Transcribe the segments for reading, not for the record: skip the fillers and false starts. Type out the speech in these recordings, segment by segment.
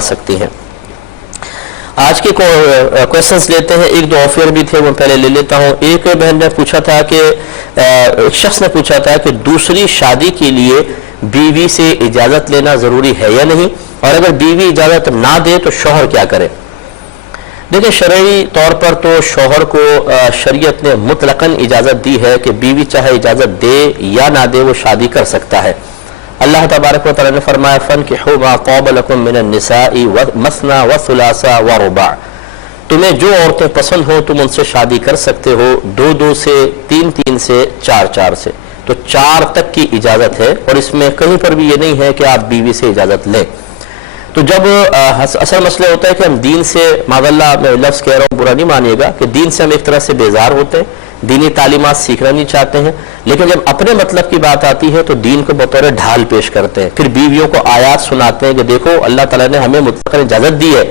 जा सकती हैं। आज के क्वेश्चंस लेते हैं, एक दो ऑफियर भी थे वो पहले ले लेता हूँ। एक बहन ने पूछा था कि एक शख्स ने पूछा था कि दूसरी शादी के लिए बीवी से इजाज़त लेना ज़रूरी है या नहीं, और अगर बीवी इजाज़त ना दे तो शौहर क्या करे। देखिए, शरई तौर पर तो शौहर को शरीयत ने मुतलकन इजाज़त दी है कि बीवी चाहे इजाज़त दे या ना दे वो शादी कर सकता है। अल्लाह तबारक व तआला ने फरमाया फन्किहू मा ताब लकुम मिनन निसाई मसना व सुलासा व रुबा, तुम्हें जो औरतें पसंद हो तुम उनसे शादी कर सकते हो, 2-2 से, 3-3 से, 4-4 से, तो 4 तक की इजाज़त है। और इसमें कहीं पर भी ये नहीं है कि आप बीवी से इजाज़त लें। तो जब असल मसला होता है कि हम दीन से, माज़अल्लाह मैं लफ्ज़ कह रहा हूँ बुरा नहीं मानिएगा, कि दीन से हम एक तरह से बेजार होते हैं, दीनी तालीमात सीखना नहीं चाहते हैं, लेकिन जब अपने मतलब की बात आती है तो दीन को बतौर ढाल पेश करते हैं। फिर बीवियों को आयात सुनाते हैं कि देखो अल्लाह ताला ने हमें मुतलक़न इजाज़त दी है,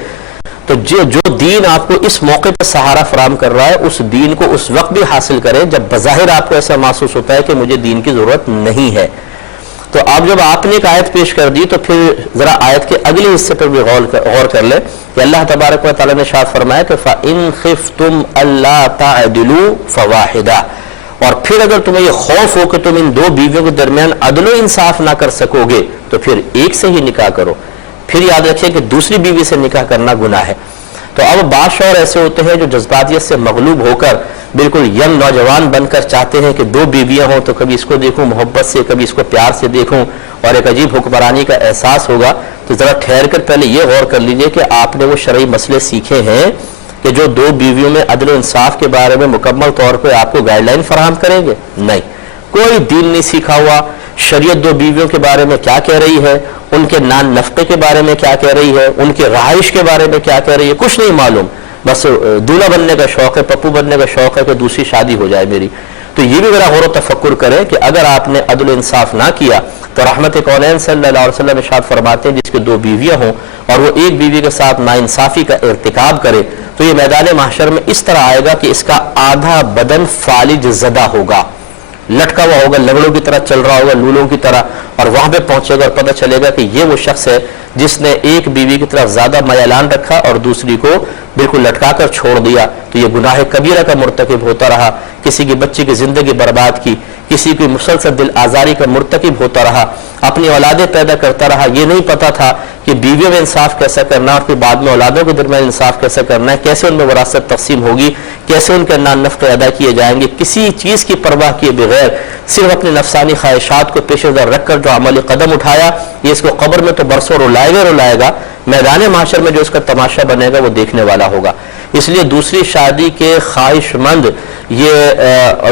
तो जो दीन आपको इस मौके पर सहारा फराम कर रहा है उस दीन को उस वक्त भी हासिल करें जब बज़ाहिर आपको ऐसा महसूस होता है कि मुझे दीन की ज़रूरत नहीं है। तो आप जब आपने एक आयत पेश कर दी तो फिर ज़रा आयत के अगले हिस्से पर भी गौर कर ले कि अल्लाह तबारक व तआला ने शायद फरमाया कि फ़इन ख़िफ़्तुम अल्ला तअदिलू फ़वाहिदा, और फिर अगर तुम्हें ये खौफ हो कि तुम इन 2 बीवियों के दरमियान अदलो इंसाफ ना कर सकोगे तो फिर एक से ही निकाह करो। फिर याद रखिए कि दूसरी बीवी से निकाह करना गुनाह है। तो अब बाद शौहर ऐसे होते हैं जो जज्बातियत से मगलूब होकर बिल्कुल यंग नौजवान बनकर चाहते हैं कि 2 बीवियां हों, तो कभी इसको देखूं मोहब्बत से, कभी इसको प्यार से देखूं, और एक अजीब हुक्मरानी का एहसास होगा। तो ज़रा ठहर कर पहले ये गौर कर लीजिए कि आपने वो शरई मसले सीखे हैं कि जो 2 बीवियों में अदल इंसाफ के बारे में मुकम्मल तौर पर आपको गाइडलाइन फराहम करेंगे। नहीं, कोई दीन नहीं सीखा हुआ। शरीयत 2 बीवियों के बारे में क्या कह रही है, उनके नान नफ्के के बारे में क्या कह रही है, उनके रहाइश के बारे में क्या कह रही है, कुछ नहीं मालूम। बस दूल्हा बनने का शौक़ है, पप्पू बनने का शौक़ है कि दूसरी शादी हो जाए मेरी। तो ये भी बड़ा गौर व तफक्कुर करें कि अगर आपने अदल इंसाफ ना किया तो रहमत कौनैन सल्लल्लाहु अलैहि वसल्लम इरशाद फरमाते हैं जिसके 2 बीवियां हों और वो एक बीवी के साथ नाइंसाफ़ी का इर्तिकाब करे तो ये मैदान महशर में इस तरह आएगा कि इसका आधा बदन फालिज ज़दा होगा, लटका हुआ होगा, लगड़ों की तरह चल रहा होगा, लूलों की तरह, और वहां पे पहुंचेगा और पता चलेगा कि ये वो शख्स है जिसने एक बीवी की तरफ ज्यादा मयालान रखा और दूसरी को बिल्कुल लटका कर छोड़ दिया। तो ये गुनाह कबीरा का मुर्तकिब होता रहा, किसी की बच्ची की जिंदगी बर्बाद की, किसी की मुसलसल दिल आजारी का मुर्तकिब होता रहा, अपनी औलादें पैदा करता रहा। ये नहीं पता था कि बीवियों में इंसाफ कैसा करना और फिर बाद में औलादों के दरमियान इंसाफ कैसा करना है, कैसे उनमें वरासत तकसीम होगी, कैसे उनके नान नफ़क़े अदा किए जाएंगे। किसी चीज़ की परवाह किए बगैर सिर्फ अपने नफसानी ख्वाहिशात को पेश नज़र रख कर जो अमली कदम उठाया, ये इसको कब्र में तो बरसों रुलाएगा, मैदान माशर में जो इसका तमाशा बनेगा वो देखने वाला होगा। इसलिए दूसरी शादी के ख्वाहिशमंद ये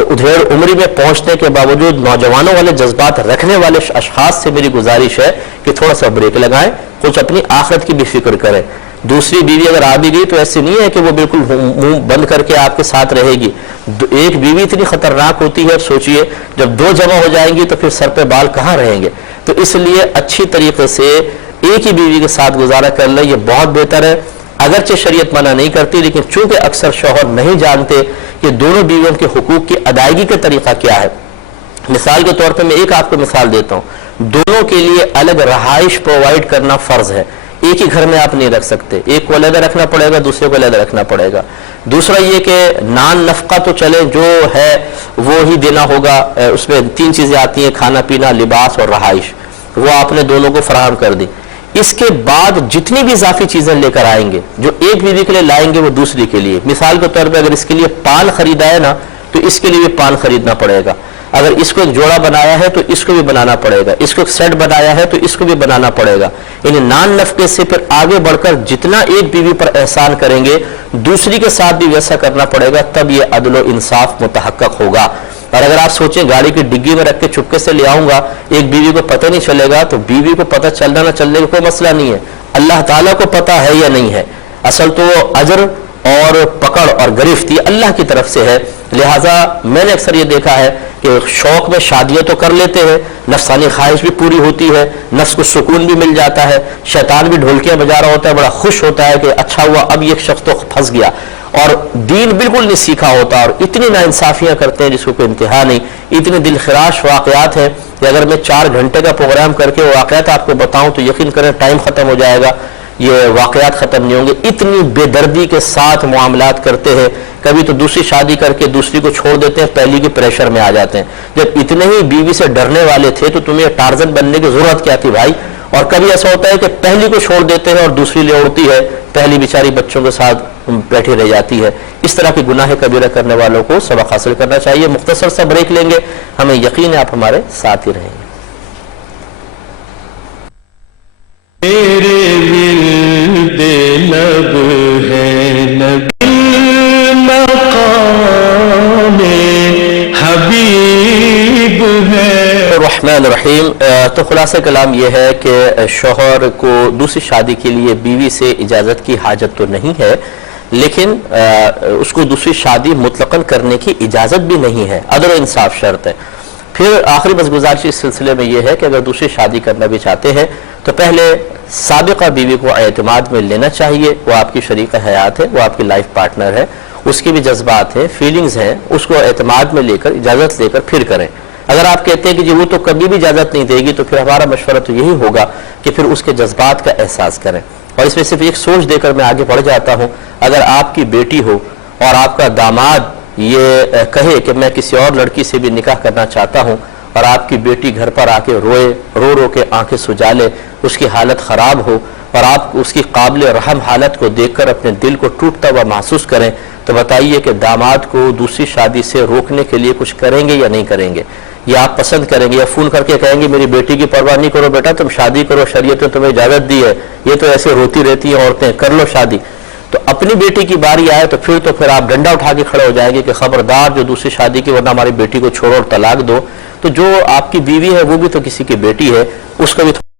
उधेड़ उम्री में पहुंचने के बावजूद नौजवानों वाले जज्बात रखने वाले अशखास से मेरी गुजारिश है कि थोड़ा सा ब्रेक लगाएं, कुछ अपनी आखिरत की भी फिक्र करें। दूसरी बीवी अगर आ भी गई तो ऐसी नहीं है कि वो बिल्कुल मुंह बंद करके आपके साथ रहेगी। एक बीवी इतनी खतरनाक होती है, सोचिए जब 2 जमा हो जाएंगी तो फिर सर पे बाल कहाँ रहेंगे। तो इसलिए अच्छी तरीके से एक ही बीवी के साथ गुजारा कर ले, ये बहुत बेहतर है। अगरचे शरीयत मना नहीं करती, लेकिन चूंकि अक्सर शौहर नहीं जानते कि दोनों बीवियों के हुकूक की अदायगी का तरीका क्या है। मिसाल के तौर पर मैं एक आपको मिसाल देता हूँ, दोनों के लिए अलग रहाइश प्रोवाइड करना फर्ज है। एक ही घर में आप नहीं रख सकते, एक को अलग रखना पड़ेगा, दूसरे को अलग रखना पड़ेगा। दूसरा ये कि नान नफका तो चले जो है वो ही देना होगा, उसमें 3 चीजें आती हैं, खाना पीना, लिबास और रहाइश, वो आपने दोनों को फराहम कर दी। इसके बाद जितनी भी इजाफी चीजें लेकर आएंगे, जो एक बीवी के लिए लाएंगे वो दूसरी के लिए। मिसाल के तौर पर अगर इसके लिए पान खरीदा है ना तो इसके लिए भी पान खरीदना पड़ेगा। अगर इसको एक जोड़ा बनाया है तो इसको भी बनाना पड़ेगा, इसको एक सेट बनाया है तो इसको भी बनाना पड़ेगा। इन नान नफके से फिर आगे बढ़कर जितना एक बीवी पर एहसान करेंगे दूसरी के साथ भी वैसा करना पड़ेगा, तब ये अदल व इंसाफ मुतहक्कक होगा। और अगर आप सोचें गाड़ी की डिग्गी में रख के चुपके से ले आऊंगा, एक बीवी को पता नहीं चलेगा, तो बीवी को पता चलना ना चलने का कोई मसला नहीं है, अल्लाह ताला को पता है या नहीं है। असल तो अजर और पकड़ और गिरफ्त ये अल्लाह की तरफ से है। लिहाजा मैंने अक्सर ये देखा है कि शौक में शादियां तो कर लेते हैं, नफसानी ख्वाहिश भी पूरी होती है, नफ्स को सुकून भी मिल जाता है, शैतान भी ढोलकियां बजा रहा होता है, बड़ा खुश होता है कि अच्छा हुआ अब ये शख्स तो फंस गया, और दीन बिल्कुल नहीं सीखा होता और इतनी नाइंसाफियां करते हैं जिसको कोई इंतहा नहीं। इतने दिलखराश वाकयात हैं कि अगर मैं 4 घंटे का प्रोग्राम करके वाकयात आपको बताऊं तो यकीन करें टाइम खत्म हो जाएगा। یہ واقعات ختم نہیں ہوں گے. اتنی بے دردی کے ساتھ معاملات کرتے ہیں, کبھی تو دوسری شادی کر کے دوسری کو چھوڑ دیتے ہیں, پہلی کے پریشر میں آ جاتے ہیں. جب اتنے ہی بیوی سے ڈرنے والے تھے تو تمہیں ٹارزن بننے کی ضرورت کیا تھی بھائی؟ اور کبھی ایسا ہوتا ہے کہ پہلی کو چھوڑ دیتے ہیں اور دوسری لے اڑتی ہے, پہلی بیچاری بچوں کے ساتھ بیٹھی رہ جاتی ہے. اس طرح کی گناہ کبیرہ کرنے والوں کو سبق حاصل کرنا چاہیے. مختصر سا بریک لیں گے, ہمیں یقین ہے آپ ہمارے ساتھ ہی رہیں گے. میرے ولد لب ہے نبی مقام حبیب ہے. الرحمن الرحیم. تو خلاصہ کلام یہ ہے کہ شوہر کو دوسری شادی کے لیے بیوی سے اجازت کی حاجت تو نہیں ہے, لیکن اس کو دوسری شادی مطلقاً کرنے کی اجازت بھی نہیں ہے, عدل و انصاف شرط ہے. پھر آخری بس گزارش اس سلسلے میں یہ ہے کہ اگر دوسری شادی کرنا بھی چاہتے ہیں تو پہلے سابقہ بیوی کو اعتماد میں لینا چاہیے. وہ آپ کی شریک حیات ہے, وہ آپ کی لائف پارٹنر ہے, اس کی بھی جذبات ہیں, فیلنگز ہیں, اس کو اعتماد میں لے کر اجازت لے کر پھر کریں. اگر آپ کہتے ہیں کہ جی وہ تو کبھی بھی اجازت نہیں دے گی, تو پھر ہمارا مشورہ تو یہی ہوگا کہ پھر اس کے جذبات کا احساس کریں. اور اس میں صرف ایک سوچ دے کر میں آگے بڑھ جاتا ہوں, اگر آپ کی بیٹی ہو اور آپ کا داماد یہ کہے کہ میں کسی اور لڑکی سے بھی نکاح کرنا چاہتا ہوں, اور آپ کی بیٹی گھر پر آ کے روئے, رو رو کے آنکھیں سجالے, اس کی حالت خراب ہو, اور آپ اس کی قابل رحم حالت کو دیکھ کر اپنے دل کو ٹوٹتا ہوا محسوس کریں, تو بتائیے کہ داماد کو دوسری شادی سے روکنے کے لیے کچھ کریں گے یا نہیں کریں گے؟ یا آپ پسند کریں گے, یا فون کر کے کہیں گے میری بیٹی کی پرواہ نہیں کرو بیٹا, تم شادی کرو, شریعت نے تمہیں اجازت دی ہے, یہ تو ایسے روتی رہتی ہیں عورتیں, کر لو شادی. تو اپنی بیٹی کی باری آئے تو پھر آپ ڈنڈا اٹھا کے کھڑے ہو جائیں گے کہ خبردار جو دوسری شادی کی, ورنہ ہماری بیٹی کو چھوڑو اور طلاق دو. تو جو آپ کی بیوی ہے وہ بھی تو کسی کی بیٹی ہے, اس کا بھی